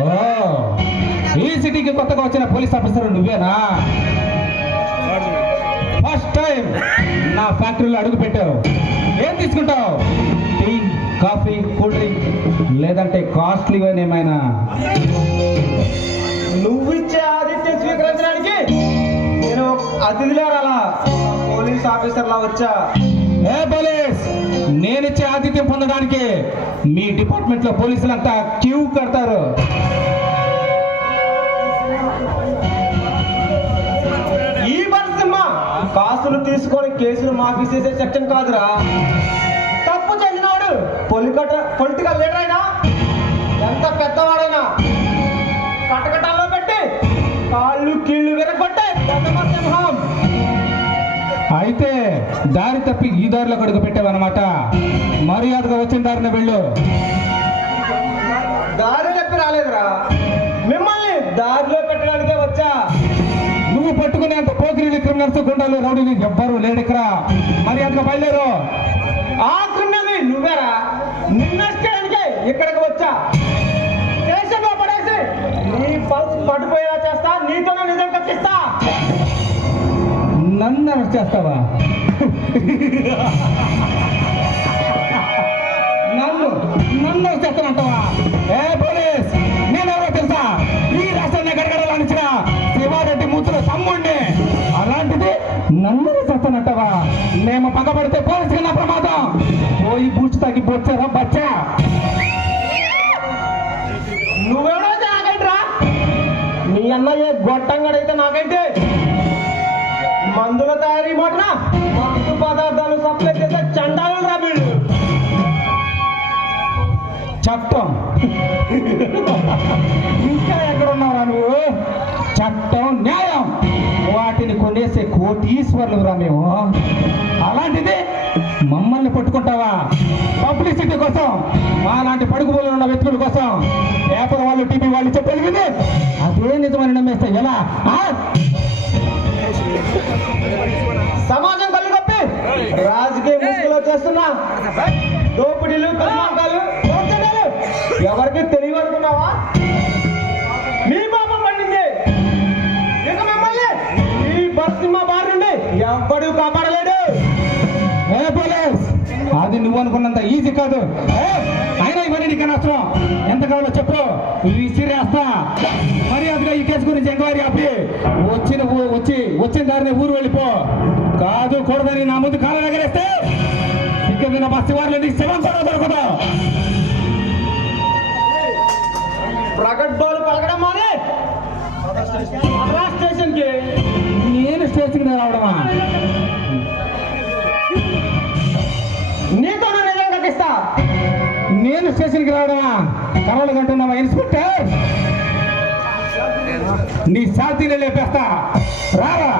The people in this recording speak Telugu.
ఓ, ఈ సిటీకి కొత్తగా వచ్చిన పోలీస్ ఆఫీసర్ నువ్వేనా? ఫస్ట్ టైం నా ఫ్యాక్టరీలో అడుగు పెట్టావు. ఏం తీసుకుంటావు? టీ, కాఫీ, కూల్ డ్రింక్, లేదంటే కాస్ట్లీ వైన్ ఏమైనా? నువ్వు ఇచ్చే ఆతిథ్యం స్వీకరించడానికి నేను అతిథిలా రాలా, పోలీస్ ఆఫీసర్లా వచ్చా. ఏ పోలీస్, నేనిచ్చే ఆతిథ్యం పొందడానికి మీ డిపార్ట్మెంట్ లో పోలీసులంతా క్యూ కడతారు. ఈ పరిస్థితి కాసులు తీసుకొని కేసులు మాఫీ చేసే సెక్షన్ కాదురా. తప్పు చెందినాడు పొలిటికల్ లీడర్ అయినా, ఎంత పెద్దవాడైనా కటకటాల్లో పెట్టి కాళ్ళు కీళ్ళు విరగొట్టే సింహం. అయితే దారి తప్పి ఈ దారిలో అడుగు పెట్టావన్నమాట. మర్యాదగా వచ్చిన దారిని వెళ్ళు. దారి చెప్పి రాలేదురా, మిమ్మల్ని దారిలో పెట్టడానికే వచ్చా. నువ్వు పట్టుకునేంత పోకిరి క్రిమినల్స్, గుండాలు, రౌడీలు ఎవ్వరూ లేడు ఇక్కడ. మర్యాదగా బయలుదేరు. ఆ క్రిమినల్ నువ్వేరా, నిన్నడానికే ఇక్కడికి వచ్చా. స్టేషన్లో పడేసి నీ పల్స్ పడిపోయేలా చేస్తా, నీతోనే నిజం కట్టిస్తా. నన్ను అరెస్ట్ చేస్తావా? నన్ను నన్ను అరెస్ట్ చేస్తానంటావా? ఏ పోలీస్, నేనెవరో తెలుసా? ఈ రాష్ట్రాన్ని గడగడలాడించిన శివారెడ్డి మూతుల తమ్ముడిని. అలాంటిది నన్ను అరెస్ట్ చేస్తానంటావా? మేము పగబడితే పోలీసు కన్నా ప్రమాదం. పోయి బూచి తాగి బొచ్చారా బచ్చా? నువ్వెవడో నాకేంట్రా? మీ అన్నయ్య గొట్టంగడైతే నాకైతే మందుల తయారీ మాటన మందు పదార్థాలు సప్లై చేసే చండాలు రా వీళ్ళు. చట్టం ఇంకా ఎక్కడున్నారా నువ్వు? చట్టం, న్యాయం వాటిని కొనేసే కోటీశ్వర్లురా మేము. అలాంటిది మమ్మల్ని పట్టుకుంటావా? పబ్లిసిటీ కోసం, మాలాంటి పడుగుబోలు ఉన్న వ్యక్తుల కోసం పేపర్ వాళ్ళు, టీవీ వాళ్ళు చెప్పేది విని అదే నిజమని నమ్మేస్తే ఎలా? సమాజం కళ్ళు కప్పి రాజకీయ ముసుగులో చేస్తున్నా దోపిడీలు, కల్మాకాలు, దౌర్జన్యాలు ఎవరికి తెలియనుకున్నావా? మీ పాపం పండింది. ఇక మిమ్మల్ని ఈ బస్సింహ బారి నుండి ఎవ్వడూ కాపాడలేడు. ఏ పోలీస్, అది నువ్వు అనుకున్నంత ఈజీ కాదు. అయినా ఇవన్నీ నీకు అనవసరం. ఎంత కావాలో చెప్పు, విసిరేస్తా. మర్యాదగా ఈ కేసు గురించి ఎంక్వైరీ ఆపి వచ్చిన దారిని ఊరు వెళ్ళిపో. కాదు కూడదని నా ముందు కాళ్ళ ఎగరేస్తే ఇక్కడ బస్సు వారిలో నీకు శవం కూడా దొరకదు. ప్రగడ్డోలు పలకడం మానే స్టేషన్ కి. నేను స్టేషన్కి రావడమా? నీతో నిజం కట్టిస్తా. నేను స్టేషన్కి రావడమా? కలవలు కంటున్నావా ఇన్స్పెక్టర్? నీ సాతీనే లేపేస్తా. రారా.